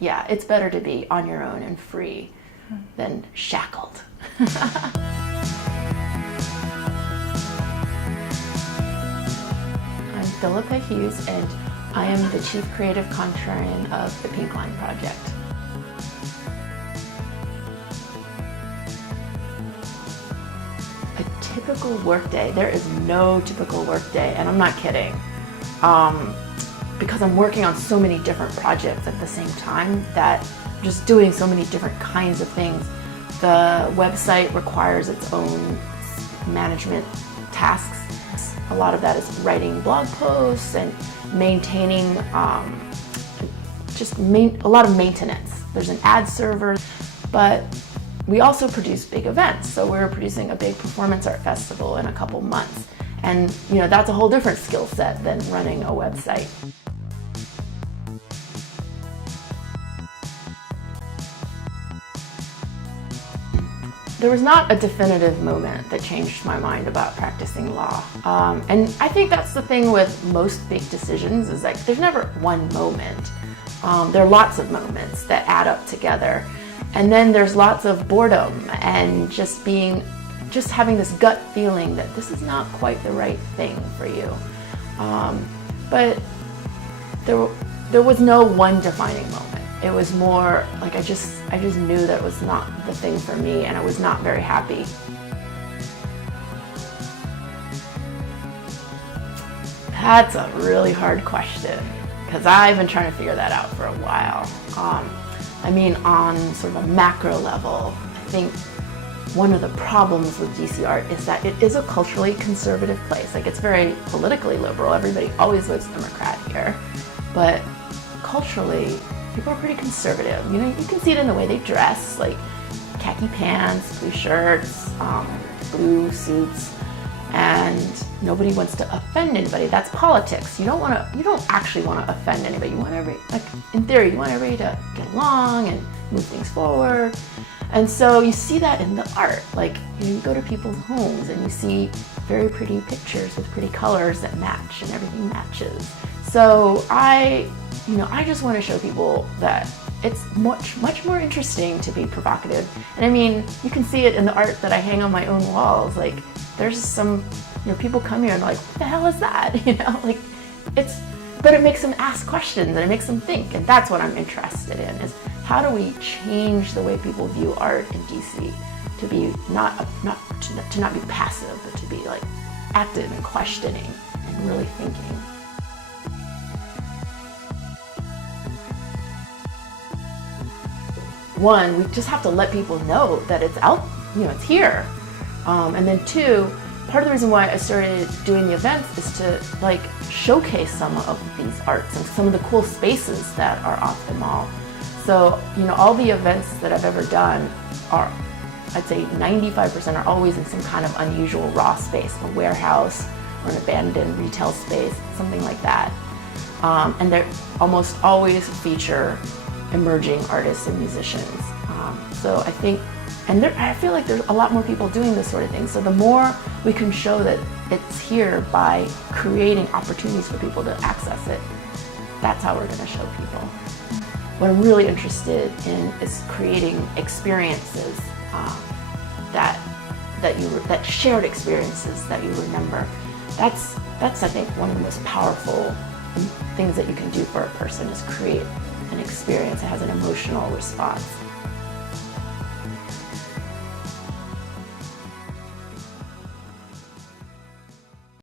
yeah, it's better to be on your own and free than shackled. I'm Philippa Hughes, and I am the Chief Creative Contrarian of the Pink Line Project. A typical workday, there is no typical workday, and I'm not kidding. Because I'm working on so many different projects at the same time that I'm just doing so many different kinds of things. The website requires its own management tasks. A lot of that is writing blog posts and maintaining, a lot of maintenance. There's an ad server, but we also produce big events. So we're producing a big performance art festival in a couple months. And that's a whole different skill set than running a website. There was not a definitive moment that changed my mind about practicing law. And I think that's the thing with most big decisions, is like there's never one moment. There are lots of moments that add up together. And then there's lots of boredom and just having this gut feeling that this is not quite the right thing for you. But there was no one defining moment. It was more like I just knew that it was not the thing for me, and I was not very happy. That's a really hard question, because I've been trying to figure that out for a while. I mean, on sort of a macro level, I think one of the problems with DC art is that it is a culturally conservative place. Like, it's very politically liberal. Everybody always votes Democrat here. But culturally, people are pretty conservative. You can see it in the way they dress, like khaki pants, blue shirts, blue suits, and nobody wants to offend anybody. That's politics. You don't actually want to offend anybody. You want in theory, you want everybody to get along and move things forward. And so you see that in the art. Like, you go to people's homes and you see very pretty pictures with pretty colors that match, and everything matches. So I just want to show people that it's much more interesting to be provocative. And I mean, you can see it in the art that I hang on my own walls. Like, there's some, people come here and like, what the hell is that? But it makes them ask questions and it makes them think. And that's what I'm interested in, is how do we change the way people view art in DC to be to not be passive, but to be like active and questioning and really thinking. One, we just have to let people know that it's out, it's here. And then two, part of the reason why I started doing the events is to showcase some of these arts and some of the cool spaces that are off the mall. So, all the events that I've ever done are, I'd say 95% are always in some kind of unusual raw space, a warehouse or an abandoned retail space, something like that. And they almost always feature emerging artists and musicians. So I think, I feel like there's a lot more people doing this sort of thing. So the more we can show that it's here by creating opportunities for people to access it, that's how we're going to show people. What I'm really interested in is creating experiences that shared experiences that you remember. That's I think one of the most powerful things that you can do for a person, is create an experience that has an emotional response.